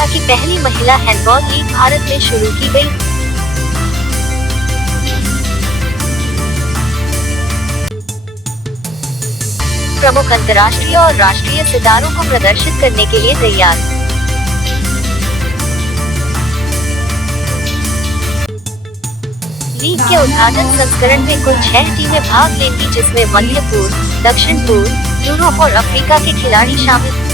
एशिया की पहली महिला हैंडबॉल लीग भारत में शुरू की गई। प्रमुख अंतर्राष्ट्रीय और राष्ट्रीय सितारों को प्रदर्शित करने के लिए तैयार। लीग के उद्घाटन संस्करण में कुल 6 टीमें भाग लेंगी, जिसमें मध्य पूर्व, दक्षिण पूर्व, यूरोप और अफ्रीका के खिलाड़ी शामिल।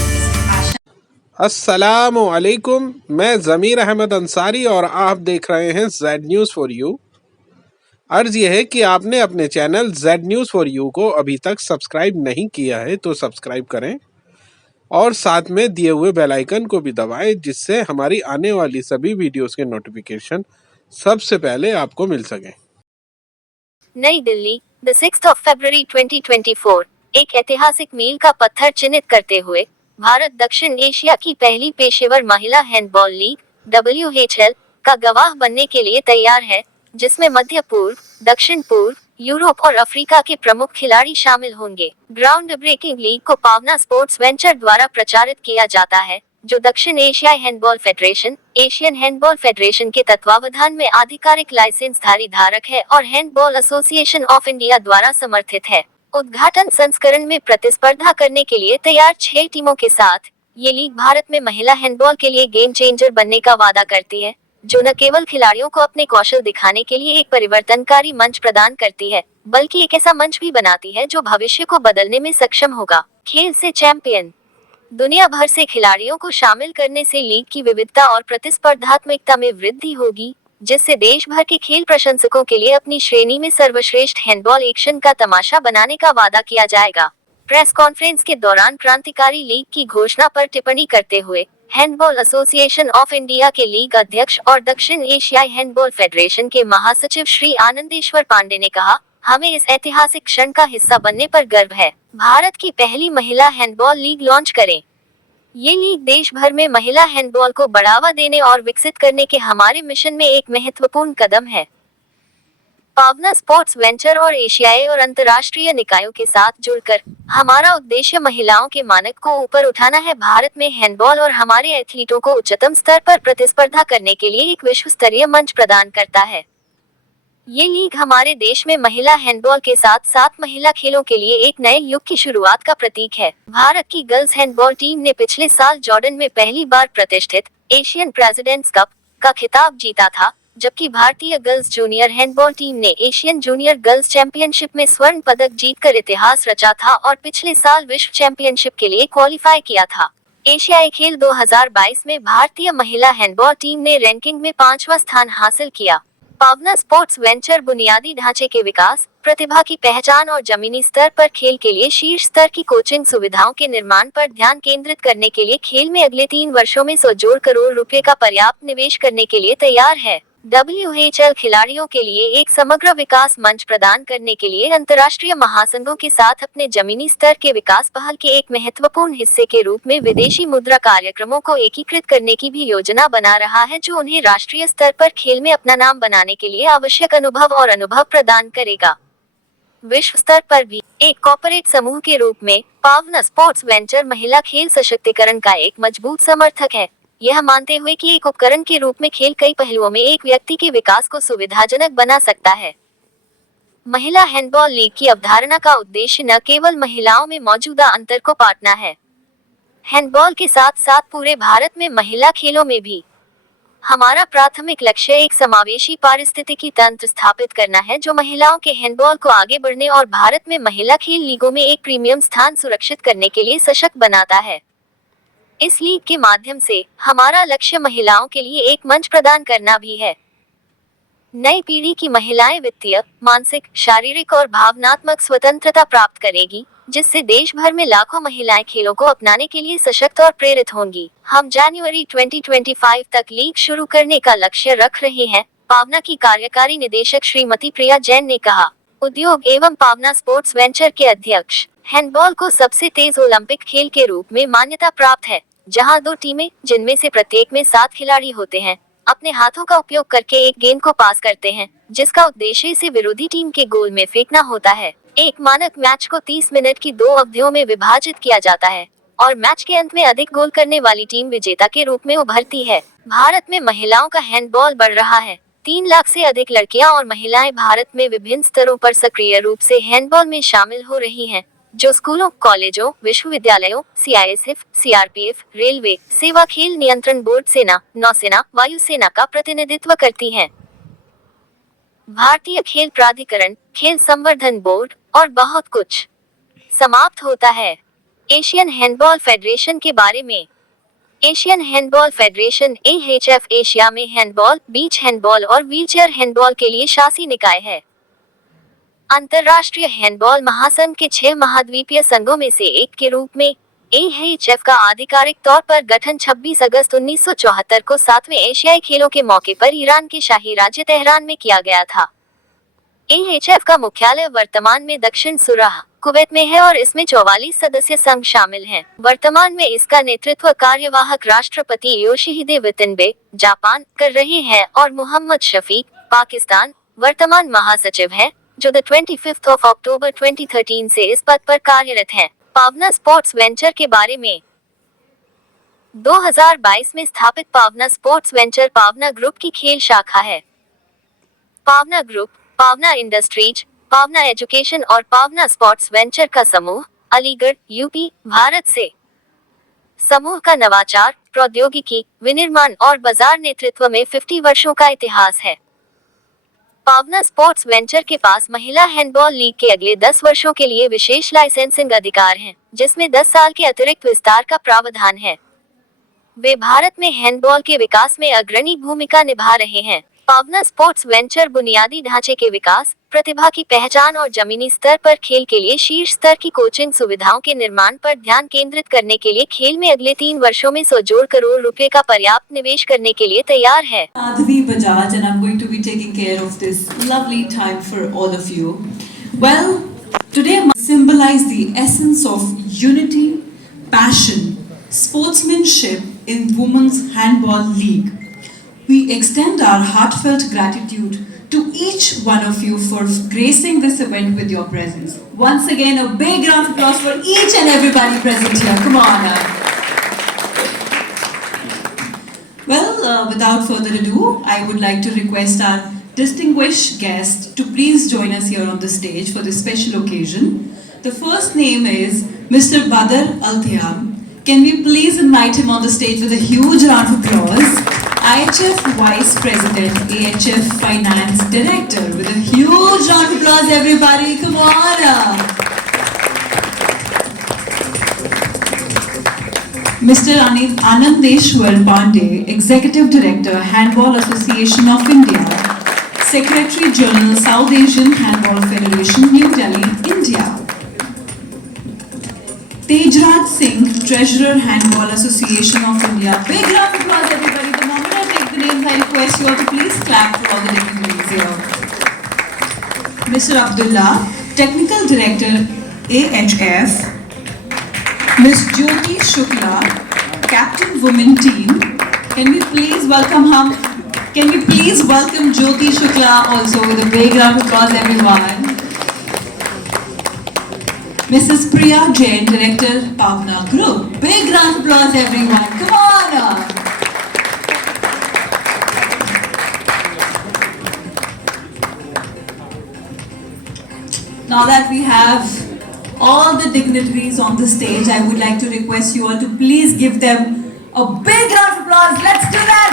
अस्सलामु अलैकुम, मैं ज़मीर अहमद अंसारी और आप देख रहे हैं जेड न्यूज़ फॉर यू। अर्ज़ यह है कि आपने अपने channel Z news for you को अभी तक सब्सक्राइब नहीं किया है तो सब्सक्राइब करें और साथ में दिए हुए बेल आइकन को भी दबाएं, जिससे हमारी आने वाली सभी वीडियोस के नोटिफिकेशन सबसे पहले आपको मिल सकें। नई दिल्ली, 6 फरवरी 2024। एक ऐतिहासिक मील का पत्थर चिन्हित करते हुए भारत दक्षिण एशिया की पहली पेशेवर महिला हैंडबॉल लीग WHL का गवाह बनने के लिए तैयार है, जिसमें मध्य पूर्व, दक्षिण पूर्व, यूरोप और अफ्रीका के प्रमुख खिलाड़ी शामिल होंगे। ग्राउंड ब्रेकिंग लीग को पावना स्पोर्ट्स वेंचर द्वारा प्रचारित किया जाता है, जो दक्षिण एशियाई handball federation, Asian handball federation के तत्वावधान में आधिकारिक लाइसेंस धारी धारक है और हैंडबॉल एसोसिएशन ऑफ इंडिया द्वारा समर्थित है। उद्घाटन संस्करण में प्रतिस्पर्धा करने के लिए तैयार 6 टीमों के साथ ये लीग भारत में महिला हैंडबॉल के लिए गेम चेंजर बनने का वादा करती है, जो न केवल खिलाड़ियों को अपने कौशल दिखाने के लिए एक परिवर्तनकारी मंच प्रदान करती है, बल्कि एक ऐसा मंच भी बनाती है जो भविष्य को बदलने में सक्षम होगा। खेल से चैंपियन। दुनिया भर से खिलाड़ियों को शामिल करने से लीग की विविधता और प्रतिस्पर्धात्मकता में वृद्धि होगी, जिससे देश भर के खेल प्रशंसकों के लिए अपनी श्रेणी में सर्वश्रेष्ठ हैंडबॉल एक्शन का तमाशा बनाने का वादा किया जाएगा। प्रेस कॉन्फ्रेंस के दौरान क्रांतिकारी लीग की घोषणा पर टिप्पणी करते हुए हैंडबॉल एसोसिएशन ऑफ इंडिया के लीग अध्यक्ष और दक्षिण एशियाई हैंडबॉल फेडरेशन के महासचिव श्री आनंदेश्वर पांडे ने कहा, हमें इस ऐतिहासिक क्षण का हिस्सा बनने पर गर्व है। भारत की पहली महिला हैंडबॉल लीग लॉन्च करें। ये लीग देश भर में महिला हैंडबॉल को बढ़ावा देने और विकसित करने के हमारे मिशन में एक महत्वपूर्ण कदम है। पावना स्पोर्ट्स वेंचर और एशियाई और अंतर्राष्ट्रीय निकायों के साथ जुड़कर हमारा उद्देश्य महिलाओं के मानक को ऊपर उठाना है। भारत में हैंडबॉल और हमारे एथलीटों को उच्चतम स्तर पर प्रतिस्पर्धा करने के लिए एक विश्व स्तरीय मंच प्रदान करता है। ये लीग हमारे देश में महिला हैंडबॉल के साथ साथ महिला खेलों के लिए एक नए युग की शुरुआत का प्रतीक है। भारत की गर्ल्स हैंडबॉल टीम ने पिछले साल जॉर्डन में पहली बार प्रतिष्ठित एशियन प्रेसिडेंट्स कप का खिताब जीता था, जबकि भारतीय गर्ल्स जूनियर हैंडबॉल टीम ने एशियन जूनियर गर्ल्स चैंपियनशिप में स्वर्ण पदक जीतकर इतिहास रचा था और पिछले साल विश्व चैंपियनशिप के लिए क्वालिफाई किया था। एशियाई खेल 2022 में भारतीय महिला हैंडबॉल टीम ने रैंकिंग में 5वां स्थान हासिल किया। पावना स्पोर्ट्स वेंचर बुनियादी ढांचे के विकास, प्रतिभा की पहचान और जमीनी स्तर पर खेल के लिए शीर्ष स्तर की कोचिंग सुविधाओं के निर्माण पर ध्यान केंद्रित करने के लिए खेल में अगले 3 वर्षों में 100 करोड़ रुपए का पर्याप्त निवेश करने के लिए तैयार है। WHL खिलाड़ियों के लिए एक समग्र विकास मंच प्रदान करने के लिए अंतर्राष्ट्रीय महासंघों के साथ अपने जमीनी स्तर के विकास पहल के एक महत्वपूर्ण हिस्से के रूप में विदेशी मुद्रा कार्यक्रमों को एकीकृत करने की भी योजना बना रहा है, जो उन्हें राष्ट्रीय स्तर पर खेल में अपना नाम बनाने के लिए आवश्यक अनुभव प्रदान करेगा। विश्व स्तर पर भी एक कॉर्पोरेट समूह के रूप में पावना स्पोर्ट्स वेंचर महिला खेल सशक्तिकरण का एक मजबूत समर्थक है, यह मानते हुए कि एक उपकरण के रूप में खेल कई पहलुओं में एक व्यक्ति के विकास को सुविधाजनक बना सकता है। महिला हैंडबॉल लीग की अवधारणा का उद्देश्य न केवल महिलाओं में मौजूदा अंतर को पाटना है, हैंडबॉल के साथ साथ पूरे भारत में महिला खेलों में भी हमारा प्राथमिक लक्ष्य एक समावेशी पारिस्थितिकी तंत्र स्थापित करना है, जो महिलाओं के हैंडबॉल को आगे बढ़ने और भारत में महिला खेल लीगों में एक प्रीमियम स्थान सुरक्षित करने के लिए सशक्त बनाता है। इस लीग के माध्यम से हमारा लक्ष्य महिलाओं के लिए एक मंच प्रदान करना भी है। नई पीढ़ी की महिलाएं वित्तीय, मानसिक, शारीरिक और भावनात्मक स्वतंत्रता प्राप्त करेगी, जिससे देश भर में लाखों महिलाएं खेलों को अपनाने के लिए सशक्त और प्रेरित होंगी। हम जनवरी 2025 तक लीग शुरू करने का लक्ष्य रख रहे हैं, पावना की कार्यकारी निदेशक श्रीमती प्रिया जैन ने कहा। उद्योग एवं पावना स्पोर्ट्स वेंचर के अध्यक्ष, हैंडबॉल को सबसे तेज ओलंपिक खेल के रूप में मान्यता प्राप्त है, जहां 2 टीमें, जिनमें से प्रत्येक में 7 खिलाड़ी होते हैं, अपने हाथों का उपयोग करके एक गेंद को पास करते हैं, जिसका उद्देश्य इसे विरोधी टीम के गोल में फेंकना होता है। एक मानक मैच को 30 मिनट की 2 अवधियों में विभाजित किया जाता है। और मैच के अंत में अधिक गोल करने वाली टीम विजेता के रूप में उभरती है। भारत में महिलाओं का हैंडबॉल बढ़ रहा है। 3 लाख से अधिक लड़कियां और महिलाएं भारत में विभिन्न स्तरों पर सक्रिय रूप से हैंडबॉल में शामिल हो रही हैं, जो स्कूलों, कॉलेजों, विश्वविद्यालयों, CISF, CRPF, रेलवे, सेवा खेल नियंत्रण बोर्ड, सेना, नौसेना, वायुसेना का प्रतिनिधित्व करती हैं। भारतीय खेल प्राधिकरण, खेल संवर्धन बोर्ड और बहुत कुछ समाप्त होता है। एशियन हैंडबॉल फेडरेशन के बारे में। Asian handball federation AHF Asia में हैंडबॉल, बीच हैंडबॉल और व्हीलचेयर हैंडबॉल के लिए शासी निकाय है। अंतर्राष्ट्रीय हैंडबॉल महासंघ के 6 महाद्वीपीय संघों में से एक के रूप में AHF का आधिकारिक तौर पर गठन 26 अगस्त 1974 को 7वें एशियाई खेलों के मौके पर ईरान के शाही राज्य तेहरान में किया गया था। AHF का मुख्यालय वर्तमान में दक्षिण सुराह, कुवैत में है और इसमें 44 सदस्य संघ शामिल हैं। वर्तमान में इसका नेतृत्व कार्यवाहक राष्ट्रपति योशिहिदे वितनबे, जापान, कर रहे हैं और मोहम्मद शफीक, पाकिस्तान, वर्तमान महासचिव हैं, जो 25 अक्टूबर 2013 से इस पद पर कार्यरत हैं। पावना स्पोर्ट्स वेंचर के बारे में। 2022 में स्थापित पावना स्पोर्ट्स वेंचर पावना ग्रुप की खेल शाखा है। पावना ग्रुप, पावना इंडस्ट्रीज, पावना एजुकेशन और पावना स्पोर्ट्स वेंचर का समूह अलीगढ़, UP, भारत से। समूह का नवाचार, प्रौद्योगिकी, विनिर्माण और बाजार नेतृत्व में 50 वर्षों का इतिहास है। पावना स्पोर्ट्स वेंचर के पास महिला हैंडबॉल लीग के अगले 10 वर्षों के लिए विशेष लाइसेंसिंग अधिकार हैं, जिसमें 10 साल के अतिरिक्त विस्तार का प्रावधान है। वे भारत में हैंडबॉल के विकास में अग्रणी भूमिका निभा रहे हैं। पावना स्पोर्ट्स वेंचर बुनियादी ढांचे के विकास, प्रतिभा की पहचान और जमीनी स्तर पर खेल के लिए शीर्ष स्तर की कोचिंग सुविधाओं के निर्माण पर ध्यान केंद्रित करने के लिए खेल में अगले 3 वर्षों में 100 करोड़ रुपए का पर्याप्त निवेश करने के लिए तैयार है। Adhvi Bajaj, and I'm going to be taking care of this lovely time for all of you. Well, today symbolize the essence of unity, passion, sportsmanship in Women's Handball League. We extend our heartfelt gratitude to each one of you for gracing this event with your presence. Once again, a big round of applause for each and everybody present here. Come on. Well, without further ado, I would like to request our distinguished guest to please join us here on the stage for this special occasion. The first name is Mr. Badr Althiam. Can we please invite him on the stage with a huge round of applause? IHF Vice President, AHF Finance Director, with a huge round of applause, everybody. Come on. Mr. Anandeshwar Pandey, Executive Director, Handball Association of India, Secretary General, South Asian Handball Federation, New Delhi, India. Tejraj Singh, Treasurer, Handball Association of India. Big round of applause, everybody. The moment I take the names, I request you all to please clap for all the dignitaries here. Mr. Abdullah, Technical Director, AHF. Ms. Jyoti Shukla, Captain Women Team. Can we please welcome Jyoti Shukla also with a big round of applause, everyone. Mrs. Priya Jain, Director, Pavna Group. Big round of applause, everyone. Come on. Now that we have all the dignitaries on the stage, I would like to request you all to please give them a big round of applause. Let's do that.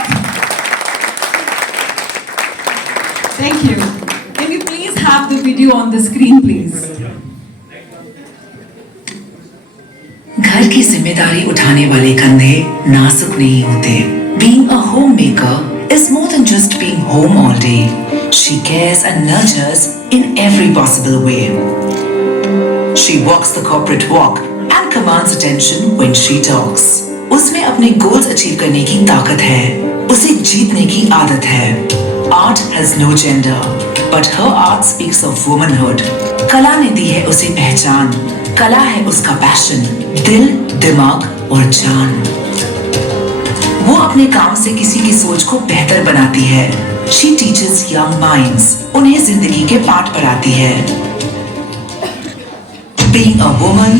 Thank you. Can we please have the video on the screen, please? घर की जिम्मेदारी उठाने वाले कंधे नाजुक नहीं होते. Being a homemaker is more than just being home all day. She cares and nurtures in every possible way. She walks the corporate walk and commands attention when she talks. उसमें अपने goals achieve करने की ताकत है. उसे जीतने की आदत है. Art has no gender, but her art speaks of womanhood. कला ने दी है उसे पहचान. कला है उसका पैशन, दिल, दिमाग और जान. वो अपने काम से किसी की सोच को बेहतर बनाती है. She teaches young minds. उन्हें जिंदगी के पाठ पढ़ाती है. Being a woman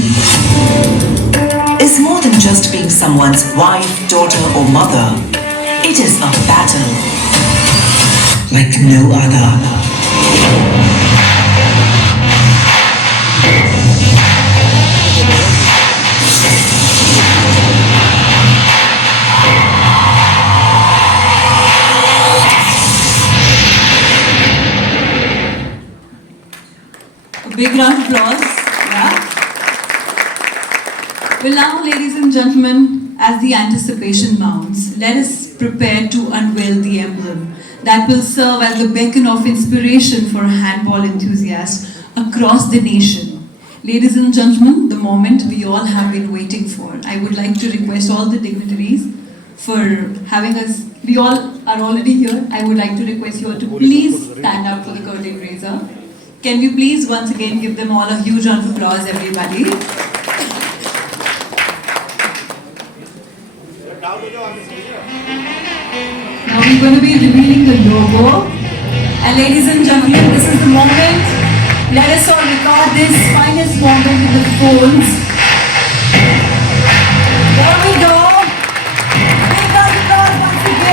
is more than just being someone's wife, daughter, or mother. It is a battle like no other. A big round of applause. Yeah. Well, now, ladies and gentlemen, as the anticipation mounts, let us prepare to unveil the emblem that will serve as the beacon of inspiration for handball enthusiasts across the nation. Ladies and gentlemen, the moment we all have been waiting for. I would like to request all the dignitaries for having us. We all are already here. I would like to request you all to please stand up for the curtain raiser. Can we please once again give them all a huge round of applause, everybody? Now we're going to be revealing the logo. And ladies and gentlemen, this is the moment. Let us all record this finest moment with the phones. There we go. Big round of applause once again.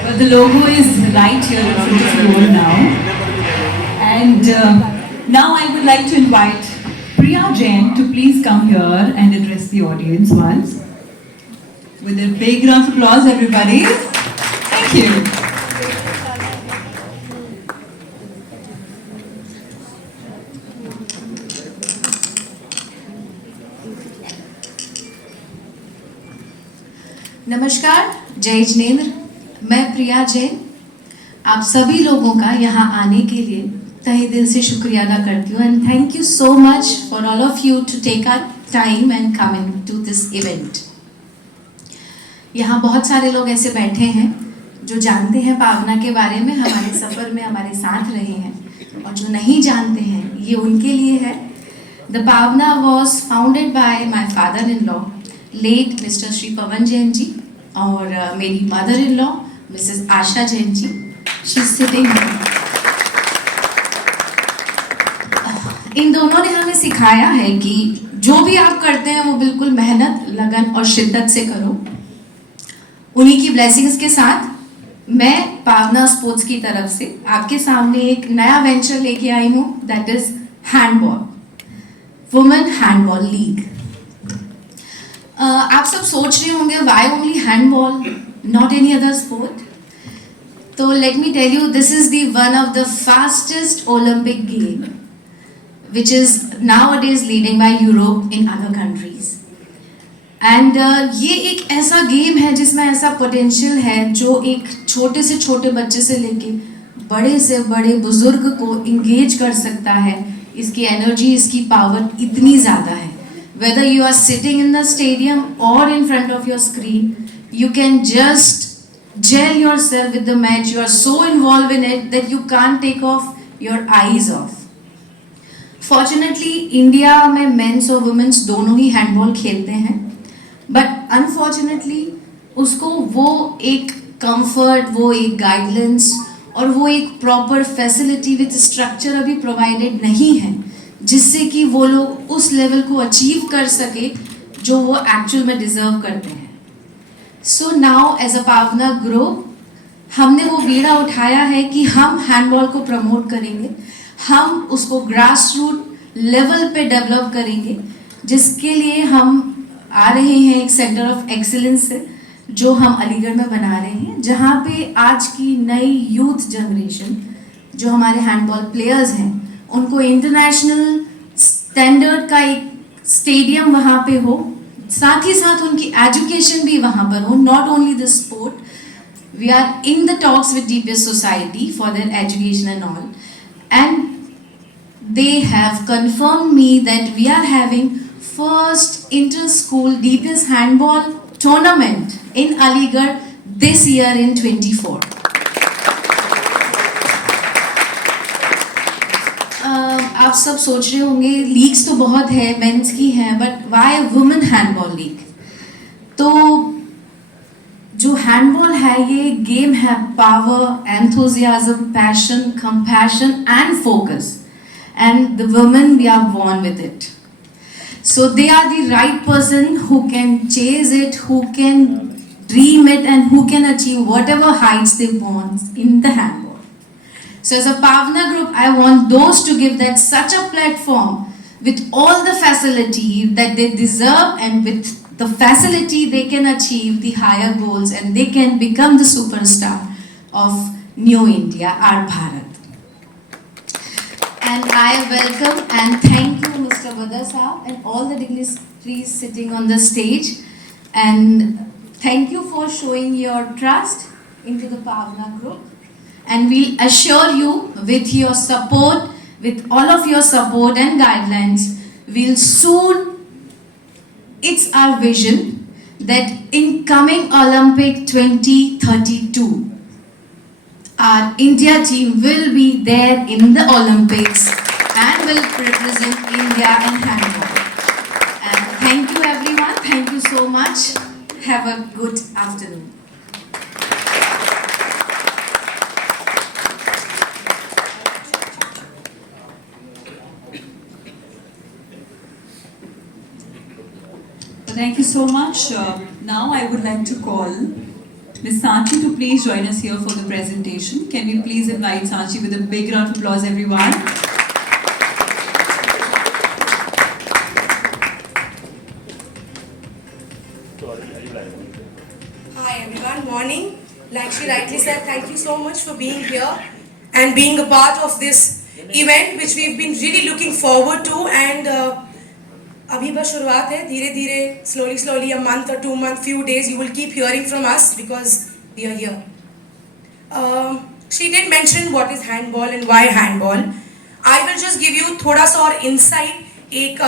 But the logo is right here in front of you all now. And now I would like to invite Priya Jain to please come here and address the audience once. With a big round of applause, everybody. Thank you. नमस्कार, जय जिनेंद्र। मैं प्रिया जैन आप सभी लोगों का यहाँ आने के लिए तहे दिल से शुक्रिया अदा करती हूँ and thank you so much for all of you to take our time and come into this event. यहाँ बहुत सारे लोग ऐसे बैठे हैं जो जानते हैं पावना के बारे में, हमारे सफ़र में हमारे साथ रहे हैं, और जो नहीं जानते हैं ये उनके लिए है। The Paavna was founded by my father in law late Mr Shri Pawan Jain ji और मेरी mother in law Mrs Asha Jain ji. She sitting. इन दोनों ने हमें सिखाया है कि जो भी आप करते हैं वो बिल्कुल मेहनत, लगन और शिद्दत से करो। उन्हीं की ब्लेसिंग्स के साथ मैं पावना स्पोर्ट्स की तरफ से आपके सामने एक नया वेंचर लेके आई हूँ, that is handball, women handball league. आप सब सोच रहे होंगे why only handball, not any other sport. तो let me tell you, this is the one of the fastest Olympic game which is nowadays leading by Europe in other countries. And ये एक ऐसा गेम है जिसमें ऐसा पोटेंशियल है जो एक छोटे से छोटे बच्चे से लेके बड़े से बड़े बुजुर्ग को इंगेज कर सकता है। इसकी एनर्जी, इसकी पावर इतनी ज़्यादा है। Whether you are sitting in the stadium or in front of your screen, you can just gel yourself with the match. You are so involved in it that you can't take off your eyes off. Fortunately India में मेंस और वुमेन्स दोनों ही हैंडबॉल खेलते हैं, but unfortunately उसको वो एक कंफर्ट, वो एक गाइडलाइंस और वो एक प्रॉपर फैसिलिटी विद स्ट्रक्चर अभी प्रोवाइडेड नहीं है जिससे कि वो लोग उस लेवल को अचीव कर सके जो वो एक्चुअल में डिजर्व करते हैं। सो नाउ एज अ पावना ग्रुप हमने वो बीड़ा उठाया है कि हम हैंडबॉल को प्रमोट करेंगे, हम उसको ग्रास रूट लेवल पे डेवलप करेंगे, जिसके लिए हम आ रहे हैं एक सेंटर ऑफ एक्सीलेंस से जो हम अलीगढ़ में बना रहे हैं, जहाँ पे आज की नई यूथ जनरेशन जो हमारे हैंडबॉल प्लेयर्स हैं उनको इंटरनेशनल स्टैंडर्ड का एक स्टेडियम वहाँ पे हो, साथ ही साथ उनकी एजुकेशन भी वहाँ पर हो, not only the sport. We are in the talks with DPS society for their education and all, and they have confirmed me that we are having first inter-school DPS handball tournament in Aligarh this year in 24. आप सब सोच रहे होंगे लीग्स तो बहुत है, men's की हैं, but why women handball league? तो जो हैंडबॉल है ये गेम है power, enthusiasm, passion, compassion and focus, and the women we are born with it. So they are the right person who can chase it, who can dream it, and who can achieve whatever heights they want in the handball. So as a Pavna group, I want those to give that such a platform with all the facility that they deserve, and with the facility they can achieve the higher goals and they can become the superstar of New India, our Bharat. And I welcome and thank you Mr. Badar Saab and all the dignitaries sitting on the stage, and thank you for showing your trust into the Pavna group. And we'll assure you with your support, with all of your support and guidelines, we'll soon, it's our vision that in coming Olympic 2032, our India team will be there in the Olympics and will represent India in handball. And thank you everyone, thank you so much. Have a good afternoon. Thank you so much. Now I would like to call Ms. Sanchi to please join us here for the presentation. Can we please invite Sanchi with a big round of applause, everyone? Hi everyone, morning. Like she rightly said, thank you so much for being here and being a part of this event which we've been really looking forward to. And अभी बस शुरुआत है, धीरे धीरे, slowly, a month or 2 months, few days, you will keep hearing from us because we are here. She did mention what is handball and why handball. I will just give you थोड़ा सा और insight, एक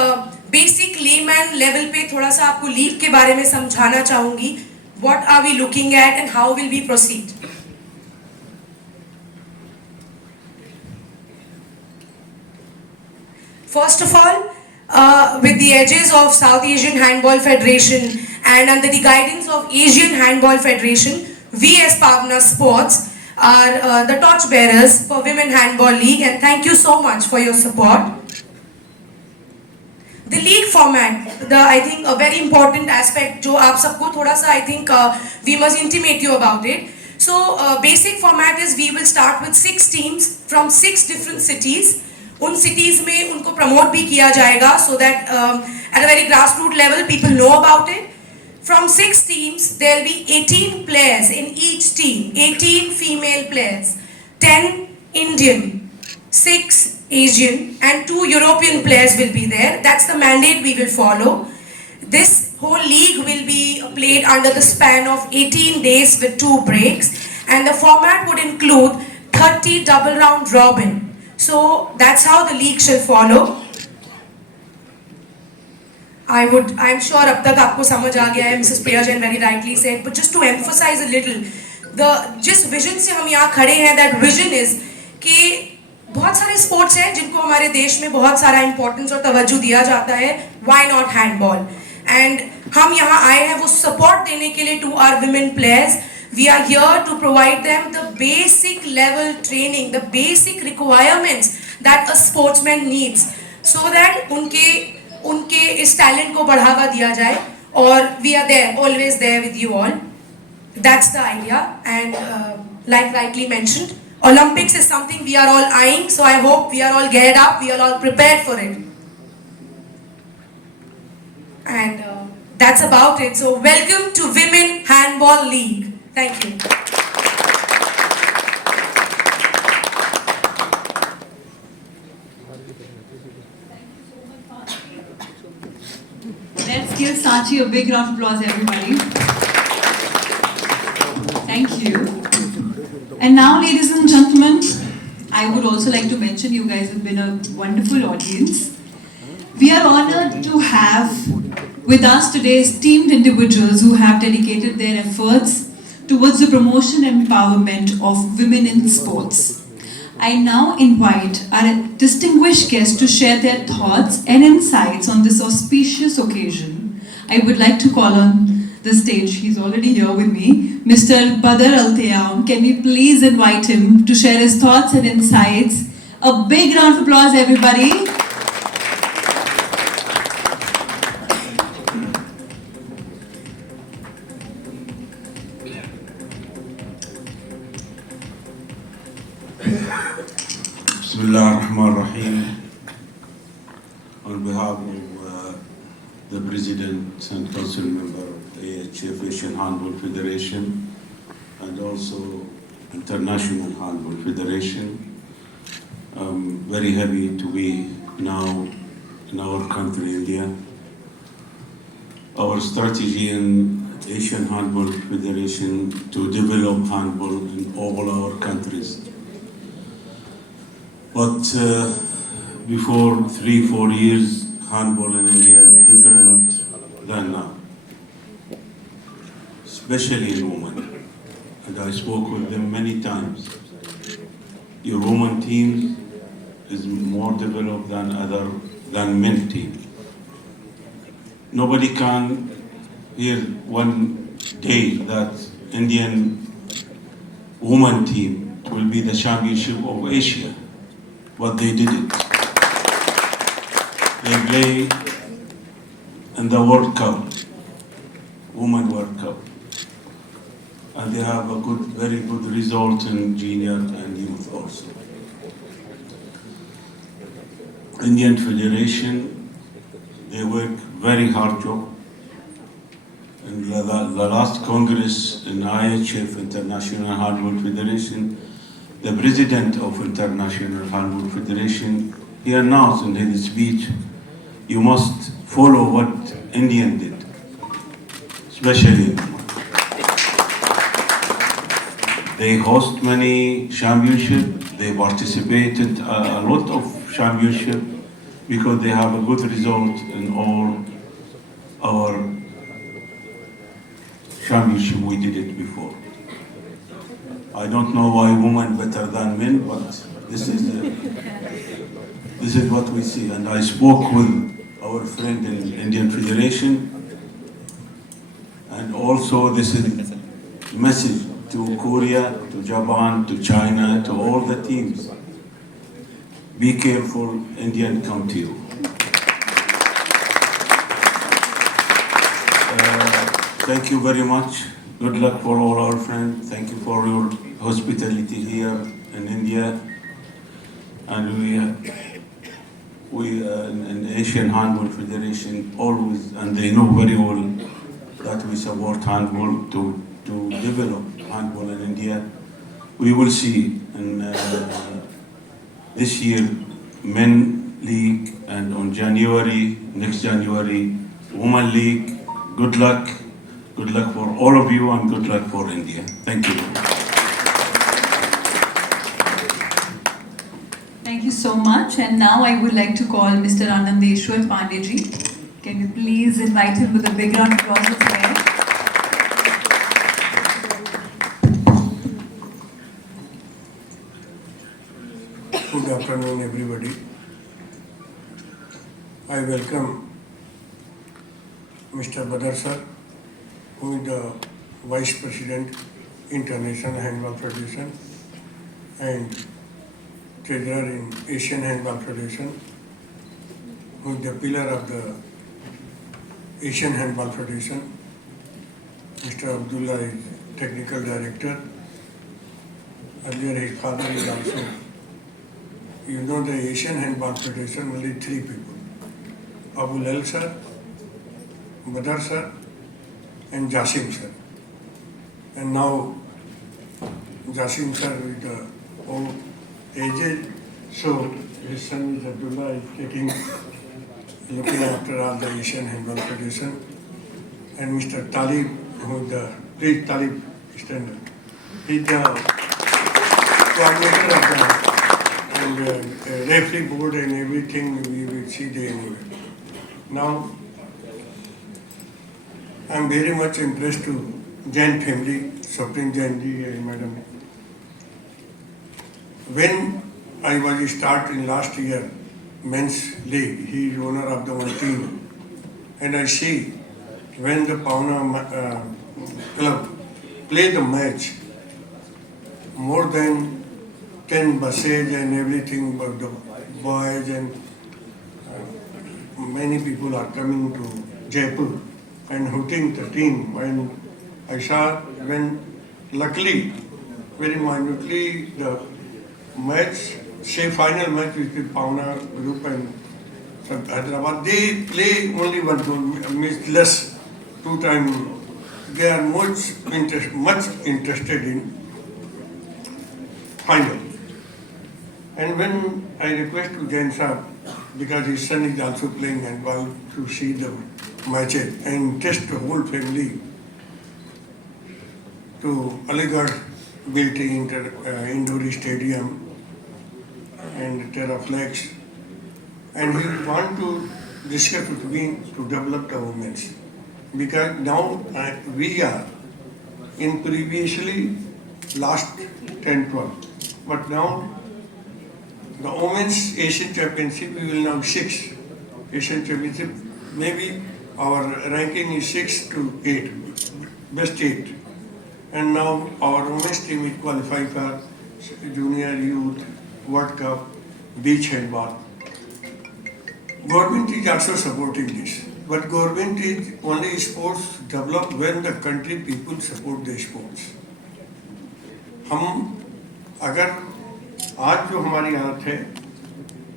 basic layman level पे थोड़ा सा आपको लीग के बारे में समझाना चाहूँगी. What are we looking at and how will we proceed? First of all, with the edges of South Asian Handball Federation and under the guidance of Asian Handball Federation, we as Pavna Sports are the torch bearers for Women Handball League, and thank you so much for your support. The league format, I think a very important aspect जो आप सबको थोड़ा सा I think we must intimate you about it. So basic format is we will start with 6 teams from 6 different cities. उन cities में उनको promote भी किया जाएगा so that at a very grassroots level people know about it. From 6 teams there will be 18 players in each team, 18 female players, 10 Indian, 6 Asian and 2 European players will be there. That's the mandate we will follow. This whole league will be played under the span of 18 days with 2 breaks, and the format would include 30 double round robin. So that's how the league shall follow. I'm sure अब तक आपको समझ आ गया है, Mrs. Priya Jain very rightly said, but just to emphasize a little, जिस vision से हम यहाँ खड़े हैं, that vision is कि बहुत सारे स्पोर्ट्स हैं जिनको हमारे देश में बहुत सारा इंपॉर्टेंस और तवज्जो दिया जाता है. Why not handball? And हम यहाँ आए हैं वो सपोर्ट देने के लिए to our women players. We are here to provide them the basic level training, the basic requirements that a sportsman needs, so that उनके इस टैलेंट को बढ़ावा दिया जाए. और we are there, always there with you all. That's the idea. And like rightly mentioned, Olympics is something we are all eyeing, so I hope we are all geared up, we are all prepared for it. And that's about it. So welcome to Women Handball League. Thank you. Let's give Sanchi a big round of applause, everybody. Thank you. And now, ladies and gentlemen, I would also like to mention you guys have been a wonderful audience. We are honored to have with us today esteemed individuals who have dedicated their efforts towards the promotion and empowerment of women in sports. I now invite our distinguished guests to share their thoughts and insights on this auspicious occasion. I would like to call on the stage, he's already here with me, Mr. Badr Al-Tayam. Can we please invite him to share his thoughts and insights? A big round of applause, everybody. Bismillah ar-Rahman ar-Rahim. On behalf of the President and Council Member of the AHF Asian Handball Federation and also International Handball Federation, I'm very happy to be now in our country, India. Our strategy in Asian Handball Federation to develop handball in all our countries. But before 3-4 years, handball in India is different than now, especially in women. And I spoke with them many times. Your women team is more developed than men team. Nobody can hear one day that Indian women team will be the championship of Asia. But they did it. They play in the World Cup, Women World Cup. And they have a very good result in junior and youth also. Indian Federation, they work very hard job. In the last Congress in IHF, International Handball Federation, the President of International Handball Federation, he announced in his speech, you must follow what India did, especially they host many championships, they participated a lot of championships because they have a good result in all our championship we did it before. I don't know why women better than men, but this is what we see. And I spoke with our friend in Indian Federation, and also this is message to Korea, to Japan, to China, to all the teams. Be careful, Indian come to you. Thank you very much. Good luck for all our friends. Thank you for your hospitality here in India. And we in Asian Handball Federation always, and they know very well that we support handball to develop handball in India. We will see in this year men league, and on next January, women league. Good luck. Good luck for all of you and good luck for India. Thank you. Thank you so much. And now I would like to call Mr. Anandeshwar Pandeyji. Can you please invite him with a big round of applause today? Good afternoon, everybody. I welcome Mr. Badr sir, who is the Vice President, International Handball Federation, and Treasurer in Asian Handball Federation, who is the pillar of the Asian Handball Federation. Mr. Abdullah is Technical Director. Earlier his father is also. You know the Asian Handball Federation, only 3 people. Abu Lal sir, Badr sir, and Jasim sir. And now Jasim sir is the old aged, so his son is Abdullah is looking after all the Asian Handball Federation. And Mr. Talib, who is the, please Talib, stand up. He's the coordinator of the and referee board and everything we will see there anyway. Now, I am very much impressed to Jain family, Saprin Jain ji and Madam. When I was start in last year men's league. He is owner of the one team, and I see when the Pauna club play the match, more than 10 buses and everything, but the boys and many people are coming to Jaipur and hooting the team. And I saw when, luckily, very minutely, the match, say final match with the Pauna group and Hyderabad, they play only one goal, means less, 2 times. They are much interested in final. And when I request to Jain Sahab, because his son is also playing handball, to see the matches and test the whole family to Aligarh built indoor stadium and Terraflex, and he want to discuss with me to develop the women's, because now we are in previously last 10-12, but now the women's Asian Championship, we will now 6 Asian Championship, maybe our ranking is 6 to 8, best 8. And now our women's team is qualified for Junior Youth World Cup beach handball. Government is also supporting this, but government is only sports develop when the country people support the sports. हम अगर आज जो हमारी हालत है,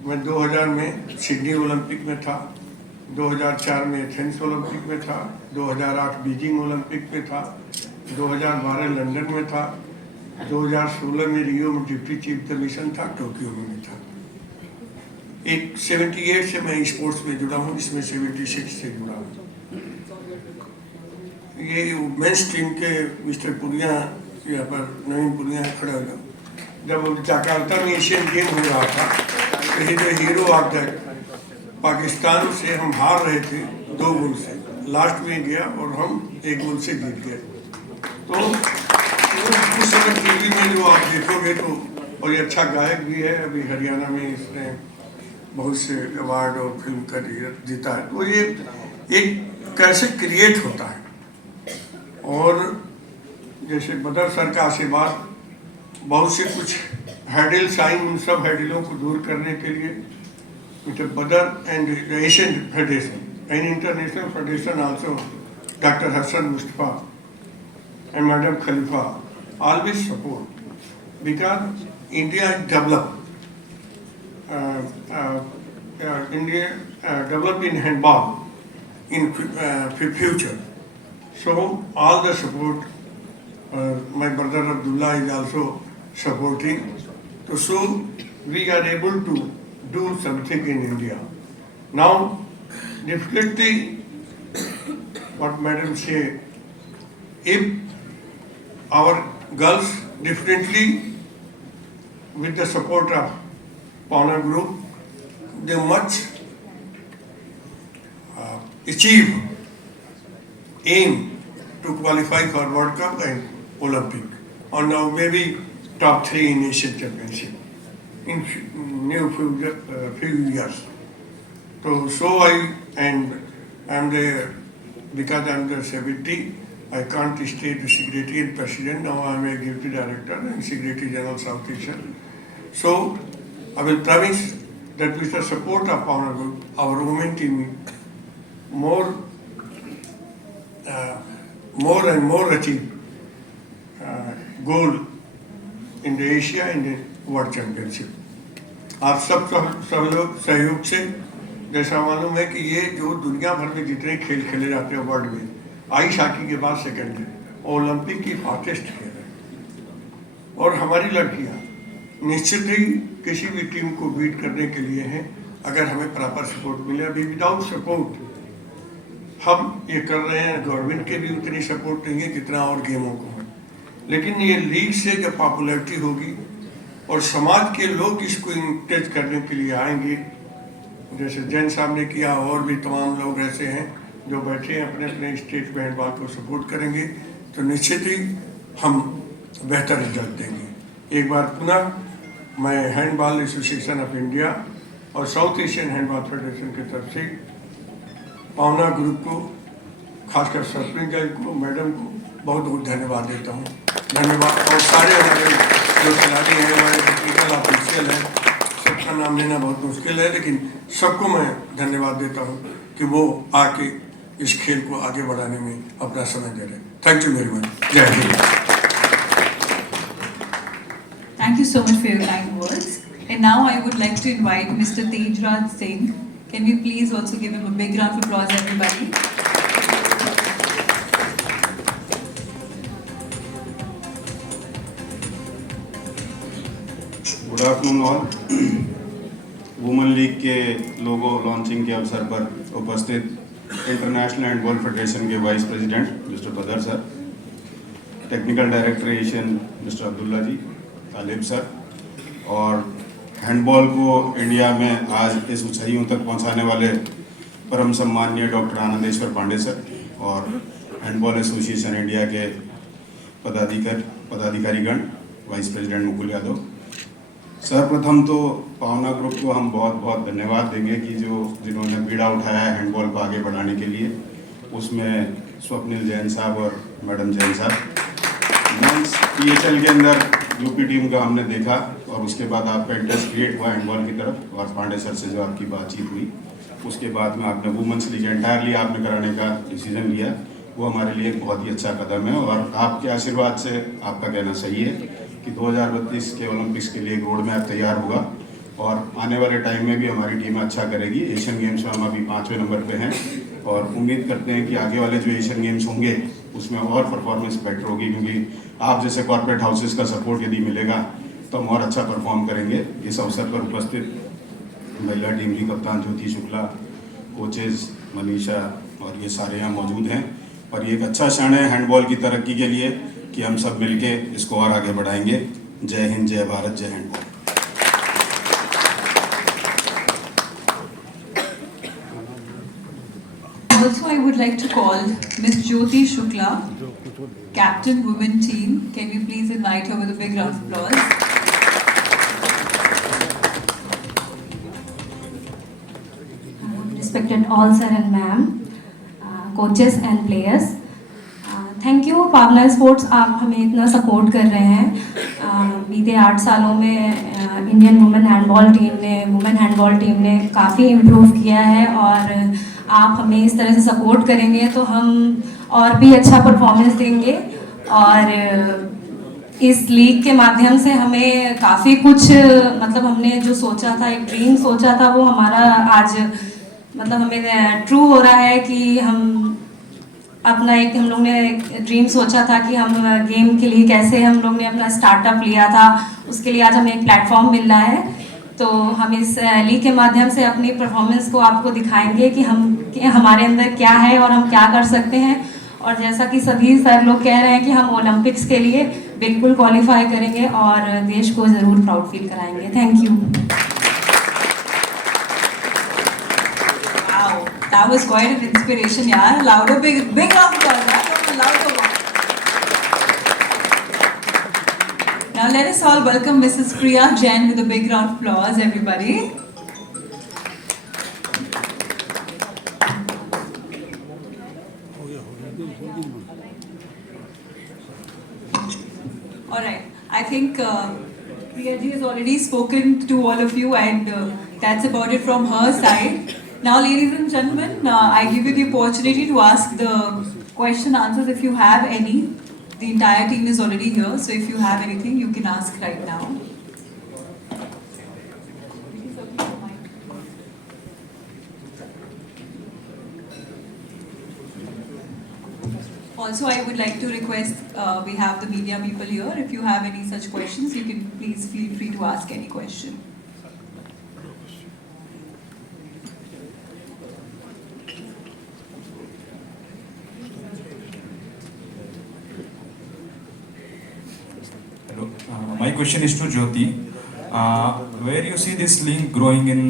मैं 2000 में Sydney Olympic में था, 2004 में एथेंस ओलंपिक में था, 2008 बीजिंग ओलंपिक में था, 2012 लंदन में था, 2016 में रियो में डिप्टी चीफ द मिशन था, टोक्यो में था। एक 78 से मैं स्पोर्ट्स में जुड़ा हूँ, इसमें 76 से जुड़ा हूँ। ये मेंस टीम के मिस्टर पुरिया यहाँ पर नवीन पुरिया खड़ा हो गया। जब जकार्ता में एशियन गेम हो रहा था, तो he the hero of that, Pakistan से हम हार रहे थे 2 गोल से, लास्ट में गया और हम 1 गोल से जीत गए। तो उस समय टीवी में जो आप देखोगे तो, और ये अच्छा गायक भी है, अभी हरियाणा में इसने बहुत से अवार्ड और फिल्म का जीता है। तो ये एक कैसे क्रिएट होता है, और जैसे बदर सर का आशीर्वाद, बहुत से कुछ हैडल्स आई, उन सब हैडलों को दूर करने के लिए mister Badr and Asian federation and international federation also, doctor Hassan Mustafa and Madam Khalifa always support, because India is developed. India developed in handball in future. So all the support. My brother Abdullah is also supporting. So we are able to do something in India. Now, difficulty, what Madam said, if our girls differently with the support of Pauna Group, they must achieve, aim to qualify for World Cup and Olympic, or now maybe top 3 in Asian Championship in few years. So I am there because I am the 70. I can't stay the Secretary and President. Now I am a Deputy Director and Secretary General South Asia. So I will promise that with the support of our women team, more and more achieve goal in the Asia and the World Championship. आप सब सहयोग से, जैसा मालूम है कि ये जो दुनिया भर में जितने खेल खेले जाते हैं वर्ल्ड में, आइस हॉकी के बाद सेकंड है, ओलंपिक की फास्टेस्ट खेल है, और हमारी लड़कियां निश्चित ही किसी भी टीम को बीट करने के लिए हैं, अगर हमें प्रॉपर सपोर्ट मिले। अभी विदाउट सपोर्ट हम ये कर रहे हैं, गवर्नमेंट के भी उतनी सपोर्ट नहीं है जितना और गेमों को है, लेकिन ये लीग से जब पॉपुलैरिटी होगी और समाज के लोग इसको इंकरेज करने के लिए आएंगे, जैसे जैन साहब ने किया, और भी तमाम लोग ऐसे हैं जो बैठे हैं अपने अपने स्टेट में हैंडबॉल को सपोर्ट करेंगे, तो निश्चित ही हम बेहतर रिजल्ट देंगे। एक बार पुनः मैं हैंडबॉल एसोसिएशन ऑफ इंडिया और साउथ एशियन हैंडबॉल फेडरेशन की तरफ से पावना ग्रुप को, खासकर सरपंच को, मैडम को बहुत बहुत धन्यवाद देता हूँ। धन्यवाद। और सारे हमारे जो खिलाड़ी हैं, हमारे टेक्निकल ऑफिशियल हैं, सबका नाम लेना बहुत मुश्किल है, लेकिन सबको मैं धन्यवाद देता हूँ कि वो आके इस खेल को आगे बढ़ाने में अपना समय दे रहे हैं। Thank you very much. जय Hind. Thank you so much for your kind words. And now I would like to invite Mr. Tejraj Singh. Can we please also give him a big round of applause, everybody? Good afternoon all. Women league के logo launching के अवसर पर उपस्थित international handball federation के vice president Mr पदर sir, technical director Asian Mr Abdullah ji, Talib sir, और handball को India में आज इस ऊंचाइयों तक पहुंचाने वाले परम सम्माननीय डॉक्टर आनंदेश्वर पांडे सर, और हैंडबॉल एसोसिएशन इंडिया के पदाधिकारीगण, वाइस प्रेसिडेंट मुकुल यादव। सर्वप्रथम तो पावना ग्रुप को हम बहुत बहुत धन्यवाद देंगे कि जिन्होंने बीड़ा उठाया है हैंडबॉल को आगे बढ़ाने के लिए, उसमें स्वप्निल जैन साहब और मैडम जैन साहब। मेंस PHL के अंदर यूपी टीम का हमने देखा और उसके बाद आपका इंटरेस्ट क्रिएट हुआ हैंडबॉल की तरफ, और पांडे सर से जो आपकी बातचीत हुई उसके बाद में आपने वुमेंस लीग एंटायरली आपने कराने का डिसीजन लिया, वो हमारे लिए एक बहुत ही अच्छा कदम है। और आपके आशीर्वाद से आपका कहना सही है कि 2032 के ओलंपिक्स के लिए एक रोड मैप तैयार होगा और आने वाले टाइम में भी हमारी टीम अच्छा करेगी। एशियन गेम्स में हम अभी 5वें नंबर पे हैं और उम्मीद करते हैं कि आगे वाले जो एशियन गेम्स होंगे उसमें और परफॉर्मेंस बेटर होगी, क्योंकि आप जैसे कॉर्पोरेट हाउसेस का सपोर्ट यदि मिलेगा तो हम और अच्छा परफॉर्म करेंगे। इस अवसर पर उपस्थित महिला टीम की कप्तान ज्योति शुक्ला, कोचेज मनीषा और ये सारे यहाँ मौजूद हैं, और ये एक अच्छा क्षण है हैंडबॉल की तरक्की के लिए कि हम सब मिलके इसको और आगे बढ़ाएंगे। जय हिंद, जय भारत, जय handball. Also, I would like to call Ms. Jyoti Shukla, Captain Women Team. Can we please invite her with a big round of applause? Respected all sir and ma'am, coaches and players. Thank you पावना स्पोर्ट्स, आप हमें इतना सपोर्ट कर रहे हैं। बीते 8 सालों में इंडियन वुमेन हैंडबॉल टीम ने काफ़ी इम्प्रूव किया है, और आप हमें इस तरह से सपोर्ट करेंगे तो हम और भी अच्छा परफॉर्मेंस देंगे। और इस लीग के माध्यम से हमें काफ़ी कुछ, मतलब हमने जो सोचा था, एक ड्रीम सोचा था, वो हमारा आज मतलब हमें ट्रू हो रहा है कि हम हम लोग ने ड्रीम सोचा था कि हम गेम के लिए कैसे हम लोग ने अपना स्टार्टअप लिया था, उसके लिए आज हमें एक प्लेटफॉर्म मिल रहा है। तो हम इस लीग के माध्यम से अपनी परफॉर्मेंस को आपको दिखाएंगे कि हमारे अंदर क्या है और हम क्या कर सकते हैं। और जैसा कि सभी सर लोग कह रहे हैं कि हम ओलंपिक्स के लिए बिल्कुल क्वालिफाई करेंगे और देश को ज़रूर प्राउड फील कराएंगे। Thank you. Wow, that was quite an inspiration, yaar. Louder, big round of applause, yaar. Louder one. Now let us all welcome Mrs. Priya Jain with a big round of applause, everybody. All right, I think Priya ji has already spoken to all of you, and that's about it from her side. Now, ladies and gentlemen, I give you the opportunity to ask the question answers if you have any. The entire team is already here, so if you have anything, you can ask right now. Also, I would like to request, we have the media people here. If you have any such questions, you can please feel free to ask any question. My question is to Jyoti. Where you see this league growing in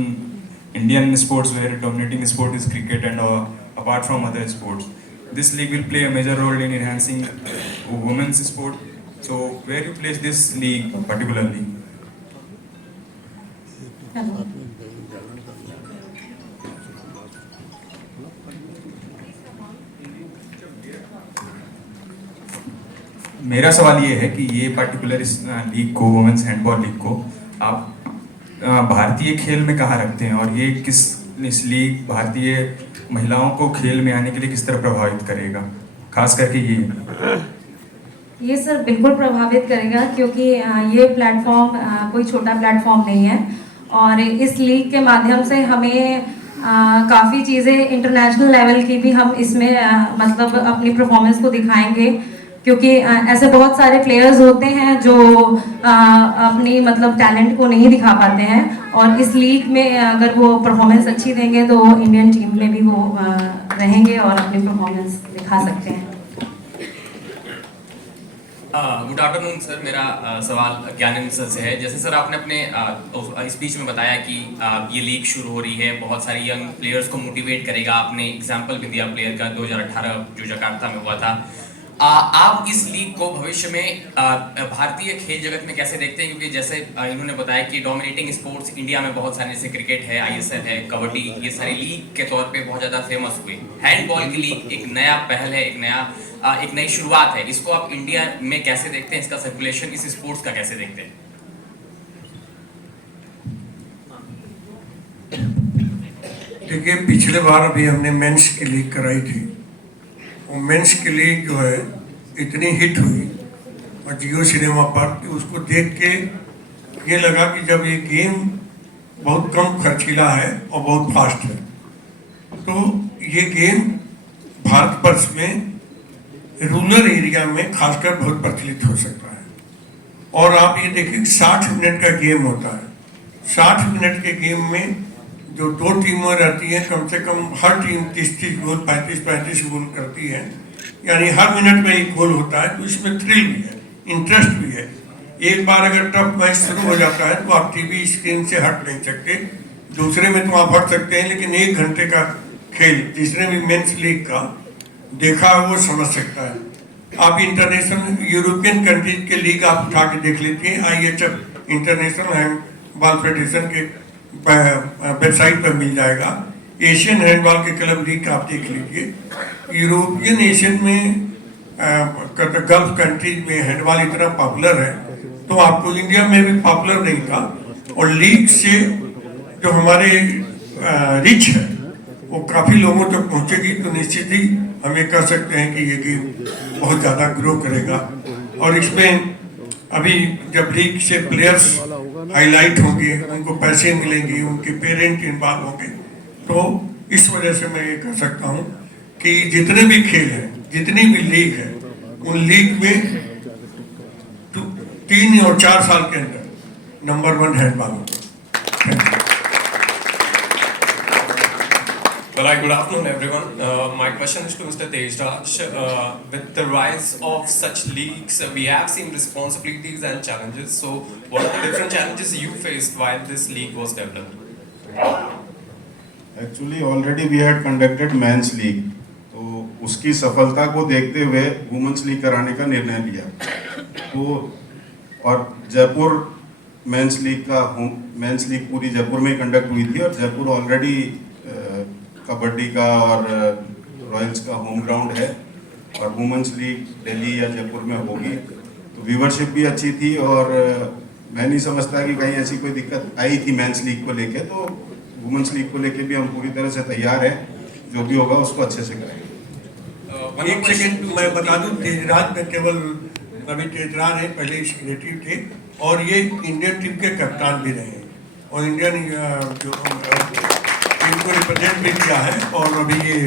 Indian sports, where dominating sport is cricket, and apart from other sports, this league will play a major role in enhancing women's sport. So, where you place this league particularly? Hello. मेरा सवाल ये है कि ये पर्टिकुलर इस लीग को, women's handball league को आप भारतीय खेल में कहाँ रखते हैं, और ये इस लीग भारतीय महिलाओं को खेल में आने के लिए किस तरह प्रभावित करेगा, खास करके ये सर बिल्कुल प्रभावित करेगा, क्योंकि ये प्लेटफॉर्म कोई छोटा प्लेटफॉर्म नहीं है, और इस लीग के माध्यम से हमें काफ़ी चीज़ें इंटरनेशनल लेवल की भी हम इसमें मतलब अपनी परफॉर्मेंस को दिखाएंगे, क्योंकि ऐसे बहुत सारे प्लेयर्स होते हैं जो अपनी मतलब टैलेंट को नहीं दिखा पाते हैं, और इस लीग में अगर वो परफॉर्मेंस अच्छी देंगे तो इंडियन टीम में भी वो रहेंगे और अपनी परफॉर्मेंस दिखा सकते हैं। गुड आफ्टरनून सर, मेरा सवाल ज्ञानेंद्र सर से है। जैसे सर आपने अपने स्पीच में बताया कि ये लीग शुरू हो रही है, बहुत सारी यंग प्लेयर्स को मोटिवेट करेगा, आपने एग्जांपल भी दिया प्लेयर का 2018 जो जकार्ता में हुआ था। आप इस लीग को भविष्य में भारतीय खेल जगत में कैसे देखते हैं, क्योंकि जैसे इन्होंने बताया कि डोमिनेटिंग स्पोर्ट्स इंडिया में बहुत सारे, जैसे क्रिकेट है, ISL है, कबड्डी, ये सारी लीग के तौर पे बहुत ज़्यादा फेमस हुए। हैंडबॉल की लीग एक नया पहल है, एक नई शुरुआत है, इसको आप इंडिया में कैसे देखते हैं, इसका सर्कुलेशन इस स्पोर्ट्स का कैसे देखते हैं? देखिए, पिछले बार अभी हमने मेंस की लीग कराई थी, वो मेंस की लीग जो है इतनी हिट हुई और जियो सिनेमा पर कि उसको देख के ये लगा कि जब ये गेम बहुत कम खर्चीला है और बहुत फास्ट है, तो ये गेम भारतवर्ष में रूरल एरिया में खासकर बहुत प्रचलित हो सकता है। और आप ये देखिए 60 मिनट का गेम होता है। 60 मिनट के गेम में जो दो टीमें रहती हैं, कम से कम हर टीम 30-30 गोल, 35-35 गोल करती है, यानी हर मिनट में एक गोल होता है, तो इसमें थ्रिल भी है, इंटरेस्ट भी है। एक बार अगर टफ मैच शुरू हो जाता है तो आप टीवी स्क्रीन से हट नहीं सकते, दूसरे में तो आप हट सकते हैं, लेकिन 1 घंटे का खेल जिसने भी मेंस लीग का देखा है वो समझ सकता है। आप इंटरनेशनल यूरोपियन कंट्रीज के लीग आप उठा के देख लीजिए, IHF इंटरनेशनल हैंडबॉल फेडरेशन के वेबसाइट पर मिल जाएगा। एशियन हैंडबॉल के क्लब लीग आप देख लीजिए। यूरोपियन एशियन में गल्फ कंट्रीज में हैंडबॉल इतना पॉपुलर है, तो आपको इंडिया में भी पॉपुलर नहीं था, और लीग से जो हमारे रिच है वो काफ़ी लोगों तक पहुंचेगी, तो निश्चित ही हम ये कह सकते हैं कि ये गेम बहुत ज़्यादा ग्रो करेगा। और इसमें अभी जब लीग से प्लेयर्स हाईलाइट होंगे, उनको पैसे मिलेंगे, उनके पेरेंट इन्वॉल्व होंगे, तो इस वजह से मैं ये कह सकता हूँ कि जितने भी खेल हैं, जितनी भी लीग है, उन लीग में 3 और 4 साल के अंदर नंबर 1 हैंडबॉल होगा। Well, good afternoon, everyone. My question is to Mr. Tejraj. With the rise of such leagues, we have seen responsibilities and challenges. So, what are the different challenges you faced while this league was developed? Actually, already we had conducted men's league. तो उसकी सफलता को देखते हुए women's league कराने का निर्णय लिया। तो और जयपुर मेंस लीग पूरी जयपुर में कंडक्ट हुई थी, और जयपुर ऑलरेडी कबड्डी का और रॉयल्स का होम ग्राउंड है, और वुमेन्स लीग दिल्ली या जयपुर में होगी, तो व्यूवरशिप भी अच्छी थी, और मैं नहीं समझता कि कहीं ऐसी कोई दिक्कत आई थी मेंस लीग को लेके। तो वुमेन्स लीग को लेके भी हम पूरी तरह से तैयार हैं, जो भी होगा उसको अच्छे से करेंगे। एक सेकेंड मैं बता दूं, तेजराज में केवल रवि तेजराज है, पहले सेक्रेटरी थे, और ये इंडियन टीम के कप्तान भी रहे हैं, और इंडियन जो टीम को रिप्रेजेंट भी किया है, और अभी ये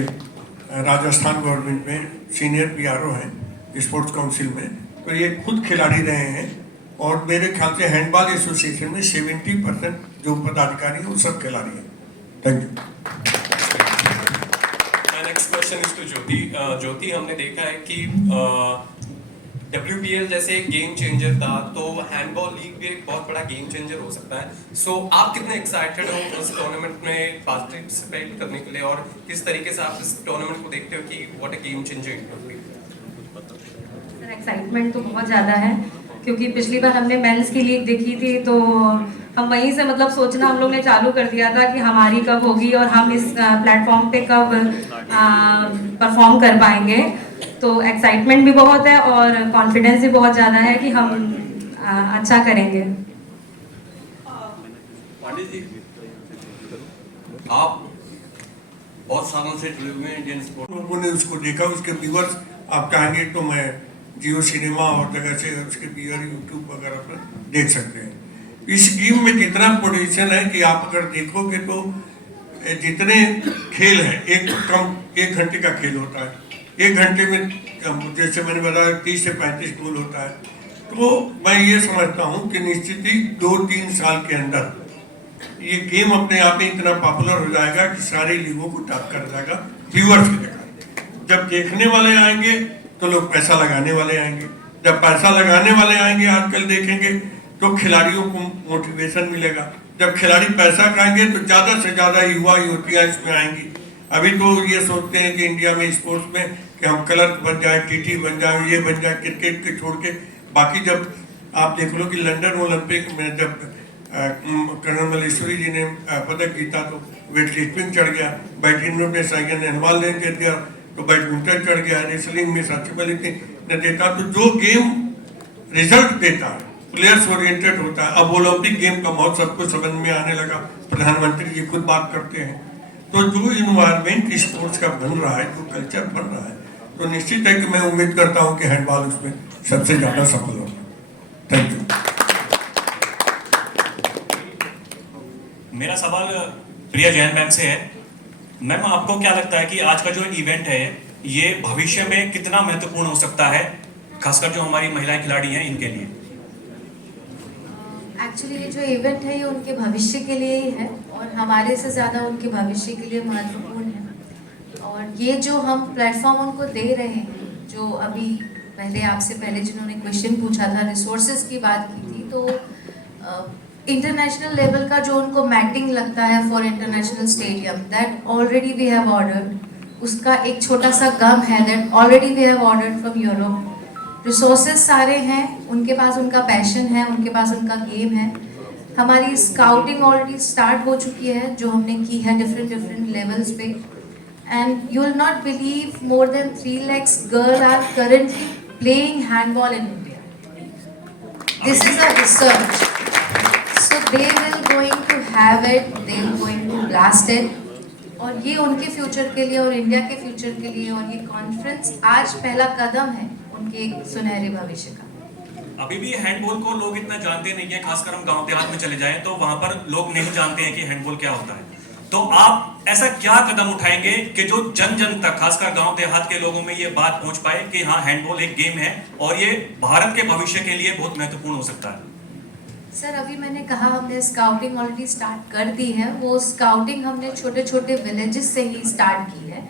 राजस्थान गवर्नमेंट में सीनियर PRO हैं स्पोर्ट्स काउंसिल में, तो ये खुद खिलाड़ी रहे हैं, और मेरे ख्याल से हैंडबॉल एसोसिएशन में 70% जो पदाधिकारी हैं वो सब खिलाड़ी हैं। Thank you. Next question is to Jyoti. Jyoti, हमने देखा है कि WPL जैसे एक गेम चेंजर था, तो हैंडबॉल लीग भी एक बहुत बड़ा गेम चेंजर हो सकता है। सो आप कितने एक्साइटेड हो उस टूर्नामेंट में पार्टिसिपेट करने के लिए, और किस तरीके से आप इस टूर्नामेंट को देखते हो कि what a game changer it will be? Sir excitement तो बहुत ज़्यादा है, क्योंकि पिछली बार हमने मेंस की लीग देखी थी, तो हम वहीं से मतलब सोचना हम लोग ने चालू कर दिया था कि हमारी कब होगी और हम इस प्लेटफॉर्म पे कब परफॉर्म कर पाएंगे। तो एक्साइटमेंट भी बहुत है और कॉन्फिडेंस भी बहुत ज़्यादा है कि हम अच्छा करेंगे। पांडे जी, आप बहुत सालों से जुड़े हुए हैं इंडियन स्पोर्ट्स। लोगों ने उसको देखा, उसके व्यूअर्स आप चाहेंगे तो मैं जियो सिनेमा और जगह से उसके व्यूअर यूट्यूब वगैरह पर देख सकते हैं। इस गेम में जितना पोटेंशियल है कि आप अगर देखोगे तो जितने खेल हैं, एक घंटे का खेल होता है, 1 घंटे में जैसे मैंने बताया 30 से 35 गोल होता है। तो मैं ये समझता हूँ कि निश्चित ही 2-3 साल के अंदर ये गेम अपने आप में इतना पॉपुलर हो जाएगा कि सारे लीगों को टॉप कर जाएगा व्यूअर्स की जगह। जब देखने वाले आएंगे तो लोग पैसा लगाने वाले आएंगे, जब पैसा लगाने वाले आएंगे आजकल देखेंगे तो खिलाड़ियों को मोटिवेशन मिलेगा। जब खिलाड़ी पैसा खाएंगे तो ज़्यादा से ज़्यादा युवा युवतियाँ इसमें आएंगी। अभी तो ये सोचते हैं कि इंडिया में स्पोर्ट्स में कि हम क्लर्क बन जाए, टीटी बन जाए, ये बन जाए, क्रिकेट के छोड़ के। बाकी जब आप देख लो कि लंदन ओलंपिक में जब कर्नल मल्लेश्वरी जी ने पदक जीता तो वेट लिफ्टिंग चढ़ गया, बैडमिंटन में साइना नेहवाल ने जीत गया तो बैडमिंटन चढ़ गया, रेसलिंग में साक्षी मलिक ने देता। तो जो गेम रिजल्ट देता है, प्लेयर्स ओरिएंटेड होता है। अब ओलंपिक गेम का बहुत सबको समझ में आने लगा, प्रधानमंत्री जी खुद बात करते हैं। तो जो इन्वायरमेंट स्पोर्ट्स का बन रहा है, जो कल्चर बन रहा है, तो निश्चित है कि मैं उम्मीद करता हूँ कि हैंडबॉल उसमें सबसे ज़्यादा सफल होगा। Thank you. मेरा सवाल प्रिया जैन मैम से है। मैम, आपको क्या लगता है कि आज का जो इवेंट है ये भविष्य में कितना महत्वपूर्ण हो सकता है, खासकर जो हमारी महिलाएं खिलाड़ी हैं इनके लिए? एक्चुअली ये जो इवेंट है ये उनके भविष्य के लिए ही है और हमारे से ज़्यादा उनके भविष्य के लिए महत्वपूर्ण है। और ये जो हम प्लेटफॉर्म उनको दे रहे हैं, जो अभी पहले जिन्होंने क्वेश्चन पूछा था, रिसोर्सेज की बात की थी, तो इंटरनेशनल लेवल का जो उनको मैटिंग लगता है for international stadium, that already we have ordered. उसका एक छोटा सा गम है that already we have ordered from Europe. Resources सारे हैं, उनके पास उनका पैशन है, उनके पास उनका गेम है। हमारी स्काउटिंग ऑलरेडी स्टार्ट हो चुकी है जो हमने की है डिफरेंट लेवल्स पे। And you will not believe more than 3 lakhs girl are currently playing handball in India. This is a research. So they will going to have it, they will going to blast it। और ये उनके फ्यूचर के लिए और इंडिया के फ्यूचर के लिए, और ये कॉन्फ्रेंस आज पहला कदम है उनके एक सुनहरे भविष्य का। अभी भी हैंडबॉल को लोग इतना जानते नहीं है, खासकर हम गांव देहात में चले जाएं तो वहां पर लोग नहीं जानते हैं कि हैंडबॉल क्या होता है। तो आप ऐसा क्या कदम उठाएंगे कि जो जन जन तक, खासकर गांव देहात के लोगों में ये बात पहुंच पाए कि हाँ, हैंडबॉल एक गेम है और ये भारत के भविष्य के लिए बहुत महत्वपूर्ण हो सकता है? सर, अभी मैंने कहा हमने स्काउटिंग ऑलरेडी स्टार्ट कर दी है। वो स्काउटिंग हमने छोटे छोटे विलेजेस से ही स्टार्ट की है।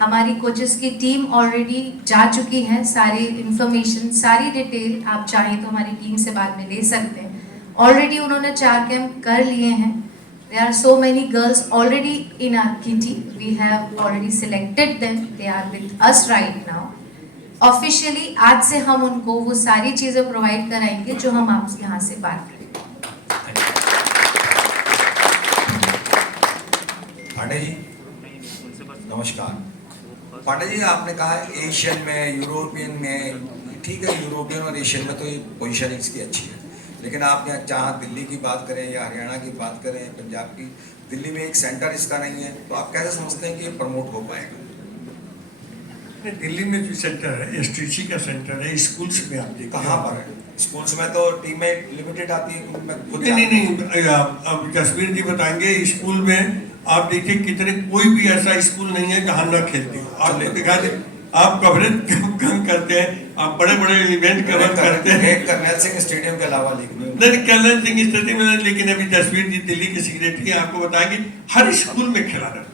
हमारी कोचेस की टीम ऑलरेडी जा चुकी है। सारी इंफॉर्मेशन, सारी डिटेल आप चाहें तो हमारी टीम से बाद में ले सकते हैं। ऑलरेडी उन्होंने 4 कैंप कर लिए हैं। There are so many girls already in our kitty. We have already selected them, they are with us right now. Officially आज से हम उनको वो सारी चीज़ें प्रोवाइड कराएंगे जो हम आपसे यहाँ से बात करें। पांडे जी नमस्कार। पांडे जी, आपने कहा एशियन में, यूरोपियन में, ठीक है, यूरोपियन और एशियन में तो ये पोजीशन इसकी अच्छी है, लेकिन आप यहाँ जहाँ दिल्ली की बात करें या हरियाणा की बात करें, पंजाब की, दिल्ली में एक सेंटर इसका नहीं है, तो आप कैसे समझते हैं कि ये प्रमोट हो पाएगा? दिल्ली में जो सेंटर है, एसटीसी का सेंटर है, स्कूल्स में आप देखिए। कहाँ पर है? स्कूल्स में तो टीमें लिमिटेड आती है। नहीं, अब जसवीर जी बताएंगे। स्कूल में आप देखिए कितने, कोई भी ऐसा स्कूल नहीं है जहाँ न खेलते हो। आप दिखा दे, आप कवरेज कम करते हैं, आप बड़े बड़े इवेंट कवर करते हैं। कर्नल सिंह स्टेडियम के अलावा नहीं, कर्नल सिंह स्टेडियम में, लेकिन अभी जसवीर जी दिल्ली के सेक्रेटरी आपको बताएंगे हर स्कूल में खेला जाता है।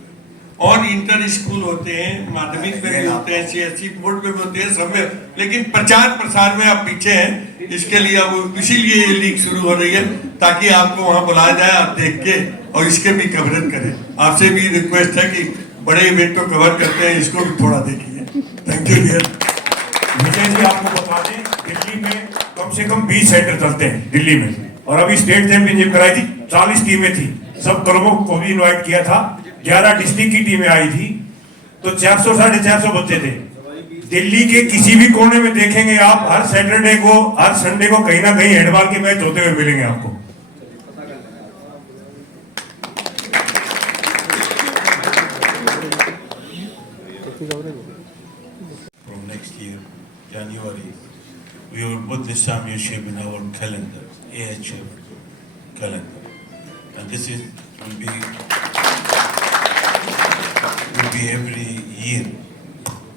और इंटर स्कूल होते हैं, माध्यमिक में भी होते हैं, सीएससी बोर्ड में भी होते हैं, सब में। लेकिन प्रचार प्रसार में आप पीछे हैं। इसके लिए अब इसीलिए ये लीग शुरू हो रही है ताकि आपको वहाँ बुलाया जाए, आप देख के और इसके भी कवरेज करें। आपसे भी रिक्वेस्ट है कि बड़े इवेंट तो कवर करते हैं, इसको भी थोड़ा देखिए। Thank you dear. Vijay ji, आपको बता दें, दिल्ली में कम से कम 20 सेंटर चलते हैं दिल्ली में, और अभी स्टेट चैंपियनशिप कराई थी 40 टीमें थी, सब क्लबों को भी इनवाइट किया था, 11 डिस्ट्रिक्ट की टीमें आई थी, तो 400 450 बच्चे थे। दिल्ली के किसी भी कोने में देखेंगे आप, हर सैटरडे को, हर संडे को कहीं ना कहीं हैंडबॉल के मैच होते हुए मिलेंगे आपको। From next year, January, we will put this championship in our calendar, AHF calendar, and this is will be every year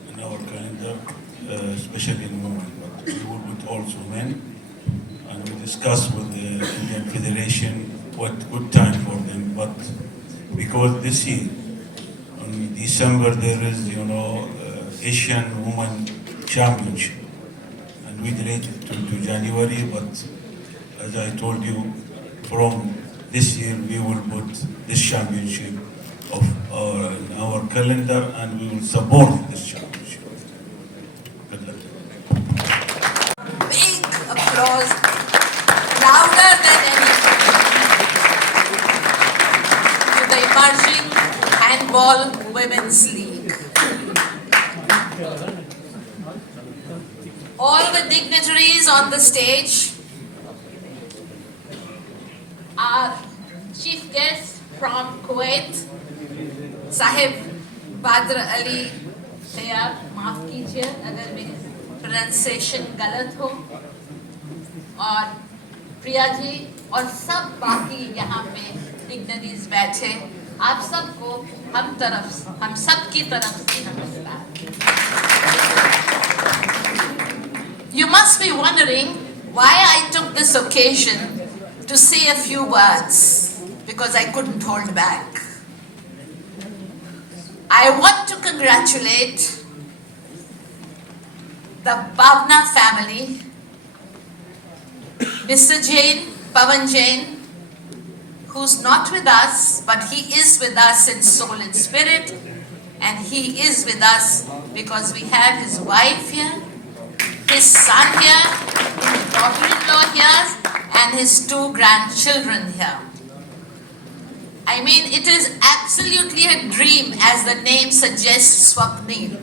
in our calendar, especially in women. But we will put also men, and we discuss with the Indian Federation what good time for them. But because this year, in December, there is Asian Women Championship, and we delayed it to January. But as I told you, from this year we will put this championship of our calendar, and we will support this championship. Good luck. Big applause, louder than anything, to the emerging Handball Women's League. All the dignitaries on the stage, our chief guest from Kuwait, Sahib Badr Ali Tayyab, माफ कीजिए अगर मेरी प्रोनाउंसिएशन गलत हो, और प्रिया जी और सब बाकी यहाँ पे डिग्निटरीज बैठे, आप सबको हम सब की तरफ से नमस्कार। You must be wondering why I took this occasion to say a few words, because I couldn't hold back. I want to congratulate the Bhavna family, Mr. Jain, Pavan Jain, who's not with us, but he is with us in soul and spirit, and he is with us because we have his wife here, his son here, his daughter-in-law here, and his 2 grandchildren here. I mean, it is absolutely a dream, as the name suggests, Swapnil.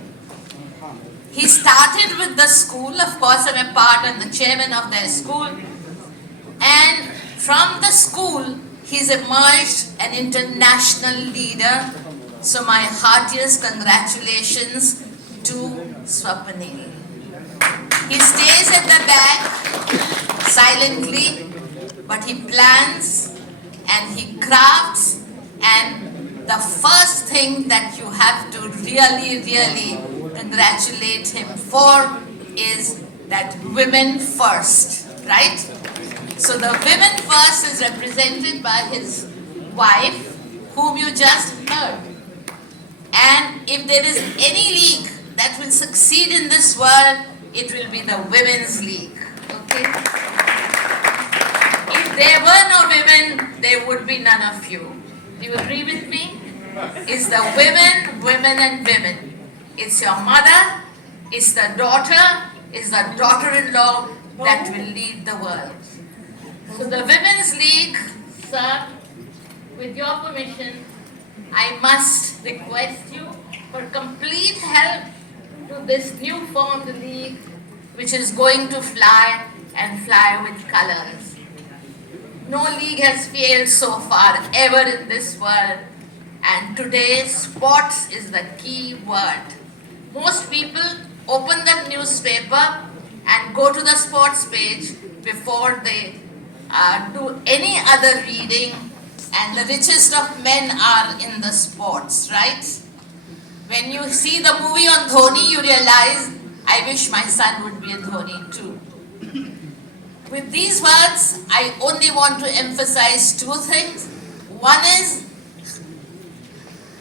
He started with the school, of course I'm a part and the chairman of their school, and from the school he's emerged an international leader, so my heartiest congratulations to Swapnil. He stays at the back silently, but he plans and he crafts, and the first thing that you have to really congratulate him for is that women first, right? So the women first is represented by his wife, whom you just heard. And if there is any league that will succeed in this world, it will be the Women's League, okay? If there were no women, there would be none of you. Do you agree with me? It's the women and women. It's your mother, it's the daughter, it's the daughter-in-law that will lead the world. So the Women's League, sir, with your permission, I must request you for complete help to this new formed league, which is going to fly and fly with colors. No league has failed so far ever in this world, and today sports is the key word. Most people open the newspaper and go to the sports page before they do any other reading, and the richest of men are in the sports, right? When you see the movie on Dhoni, you realize, I wish my son would be a Dhoni too. With these words, I only want to emphasize 2 things. One is,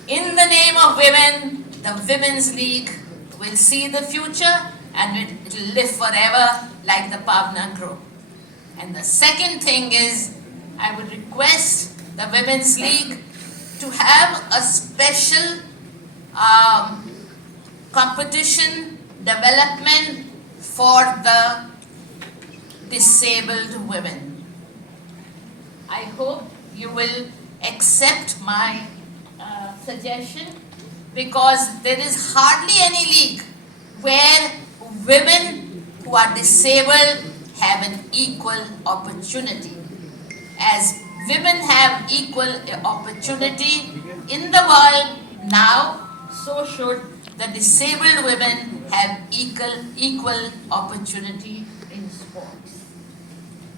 in the name of women, the Women's League will see the future and it will live forever like the Bhavna Group. And the second thing is, I would request the Women's League to have a special competition development for the disabled women. I hope you will accept my suggestion, because there is hardly any league where women who are disabled have an equal opportunity. As women have equal opportunity in the world now, so should the disabled women have equal opportunity in sports.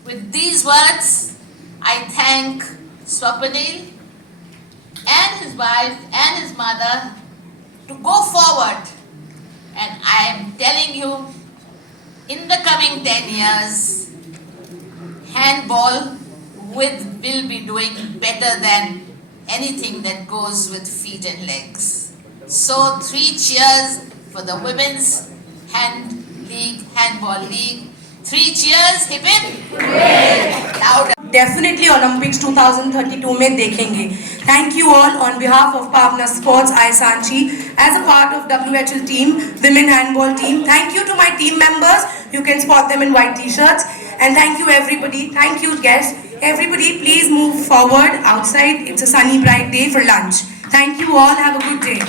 With these words, I thank Swapanil and his wife and his mother to go forward, and I am telling you, in the coming 10 years, handball will be doing better than anything that goes with feet and legs. So 3 cheers for the women's handball league. 3 cheers, hip hip. Louder. Definitely Olympics 2032 में देखेंगे. Thank you all on behalf of Pavna Sports, I Sanchi, as a part of WHL team, women handball team. Thank you to my team members. You can spot them in white t-shirts. And thank you everybody. Thank you guests. Everybody please move forward outside. It's a sunny bright day for lunch. Thank you all. Have a good day.